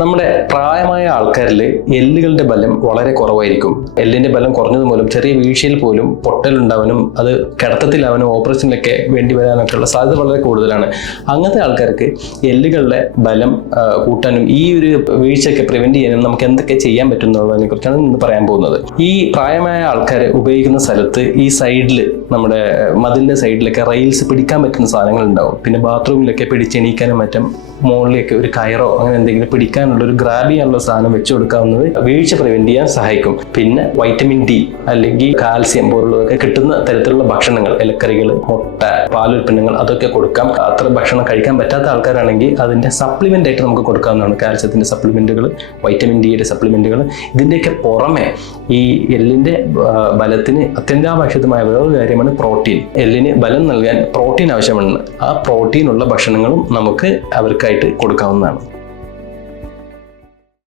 നമ്മുടെ പ്രായമായ ആൾക്കാരിൽ എല്ലുകളുടെ ബലം വളരെ കുറവായിരിക്കും. എല്ലിന്റെ ബലം കുറഞ്ഞത് മൂലം ചെറിയ വീഴ്ചയിൽ പോലും പൊട്ടലുണ്ടാവാനും അത് കിടത്തത്തിലാവാനും ഓപ്പറേഷനിലൊക്കെ വേണ്ടി വരാനൊക്കെ ഉള്ള സാധ്യത വളരെ കൂടുതലാണ്. അങ്ങനത്തെ ആൾക്കാർക്ക് എല്ലുകളുടെ ബലം കൂട്ടാനും ഈ ഒരു വീഴ്ചയൊക്കെ പ്രിവെന്റ് ചെയ്യാനും നമുക്ക് എന്തൊക്കെ ചെയ്യാൻ പറ്റുന്നതിനെ കുറിച്ചാണ് ഇന്ന് പറയാൻ പോകുന്നത്. ഈ പ്രായമായ ആൾക്കാർ ഉപയോഗിക്കുന്ന സ്ഥലത്ത് ഈ സൈഡിൽ നമ്മുടെ മതിലിന്റെ സൈഡിലൊക്കെ റെയിൽസ് പിടിക്കാൻ പറ്റുന്ന സാധനങ്ങൾ ഉണ്ടാവും പിന്നെ ബാത്റൂമിലൊക്കെ പിടിച്ചെണീക്കാനും മറ്റും മുകളിലേക്ക് ഒരു കയറോ അങ്ങനെ എന്തെങ്കിലും പിടിക്കാനുള്ള ഒരു ഗ്രാബ് ചെയ്യാനുള്ള സാധനം വെച്ച് കൊടുക്കാവുന്നത് വീഴ്ച പ്രിവെന്റ് ചെയ്യാൻ സഹായിക്കും. പിന്നെ വൈറ്റമിൻ ഡി അല്ലെങ്കിൽ കാൽസ്യം പോലുള്ളതൊക്കെ കിട്ടുന്ന തരത്തിലുള്ള ഭക്ഷണങ്ങൾ ഇലക്കറികൾ മുട്ട പാലുൽപ്പന്നങ്ങൾ അതൊക്കെ കൊടുക്കാം. അത്ര ഭക്ഷണം കഴിക്കാൻ പറ്റാത്ത ആൾക്കാരാണെങ്കിൽ അതിന്റെ സപ്ലിമെന്റ് ആയിട്ട് നമുക്ക് കൊടുക്കാവുന്നതാണ്. കാൽസ്യത്തിന്റെ സപ്ലിമെന്റുകൾ വൈറ്റമിൻ ഡിയുടെ സപ്ലിമെന്റുകൾ ഇതിന്റെയൊക്കെ പുറമെ ഈ എല്ലിന്റെ ബലത്തിന് അത്യന്താപേക്ഷിതമായ വേറൊരു കാര്യമാണ് പ്രോട്ടീൻ. എല്ലിന് ബലം നൽകാൻ പ്രോട്ടീൻ ആവശ്യമാണ്. ആ പ്രോട്ടീൻ ഉള്ള ഭക്ഷണങ്ങളും നമുക്ക് അവർക്കായിട്ട് കൊടുക്കാവുന്നതാണ്.